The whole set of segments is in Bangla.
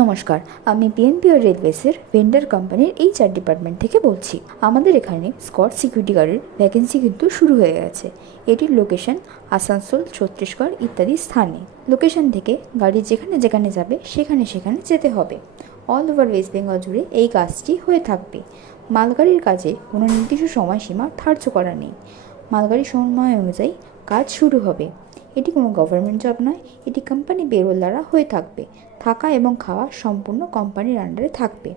নমস্কার, আমি বিএনপিও রেলওয়েজের ভেন্ডার কোম্পানির এইচআর ডিপার্টমেন্ট থেকে বলছি। আমাদের এখানে স্কট সিকিউরিটি গার্ডের ভ্যাকেন্সি কিন্তু শুরু হয়ে গেছে। এটির লোকেশন আসানসোল, ছত্তিশগড় ইত্যাদি স্থানে। লোকেশন থেকে গাড়ি যেখানে যেখানে যাবে সেখানে সেখানে যেতে হবে। অল ওভার ওয়েস্ট বেঙ্গল জুড়ে এই কাজটি হয়ে থাকবে। মালগাড়ির কাজে কোনো নির্দিষ্ট সময়সীমা ধার্য করা নেই। মালগাড়ির সময় অনুযায়ী কাজ শুরু হবে। এটি কোনো গভর্নমেন্ট জব নয়, এটি কোম্পানি পেরোল দ্বারা হয়ে থাকবে। থাকা এবং খাওয়া সম্পূর্ণ কোম্পানির আন্ডারে থাকবে।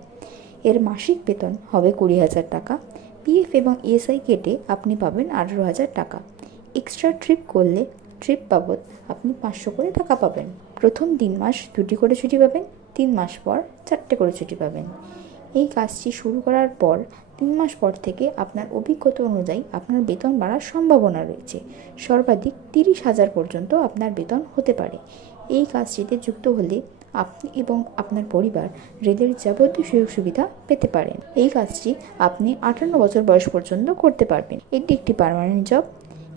এর মাসিক বেতন হবে 20,000 টাকা। পিএফ এবং ইএসআই কেটে আপনি পাবেন 18,000 টাকা। এক্সট্রা ট্রিপ করলে ট্রিপ বাবদ আপনি 500 করে টাকা পাবেন। প্রথম 3 মাস 2টি করে ছুটি পাবেন, 3 মাস পর 4টে করে ছুটি পাবেন। এই কাজটি শুরু করার পর 3 মাস পর থেকে আপনার অভিজ্ঞতা অনুযায়ী আপনার বেতন বাড়ার সম্ভাবনা রয়েছে। সর্বাধিক 30,000 পর্যন্ত আপনার বেতন হতে পারে। এই কাজটিতে যুক্ত হলে আপনি এবং আপনার পরিবার রেলের যাবতীয় সুযোগ সুবিধা পেতে পারেন। এই কাজটি আপনি 58 বছর বয়স পর্যন্ত করতে পারবেন। এটি একটি পার্মানেন্ট জব।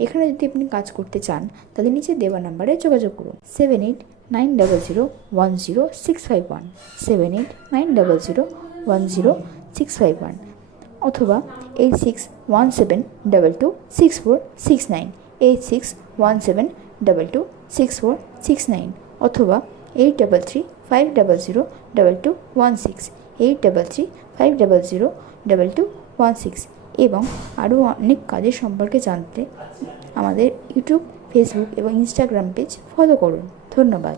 এখানে যদি আপনি কাজ করতে চান তাহলে নিচে দেওয়া নাম্বারে যোগাযোগ করুন 7890010651 7890010651 অথবা 8617226469 8617226469 অথবা 8335002216 8335002216 এবং আরও অনেক কাজের সম্পর্কে জানতে আমাদের ইউটিউব, ফেসবুক এবং ইনস্টাগ্রাম পেজ ফলো করুন। ধন্যবাদ।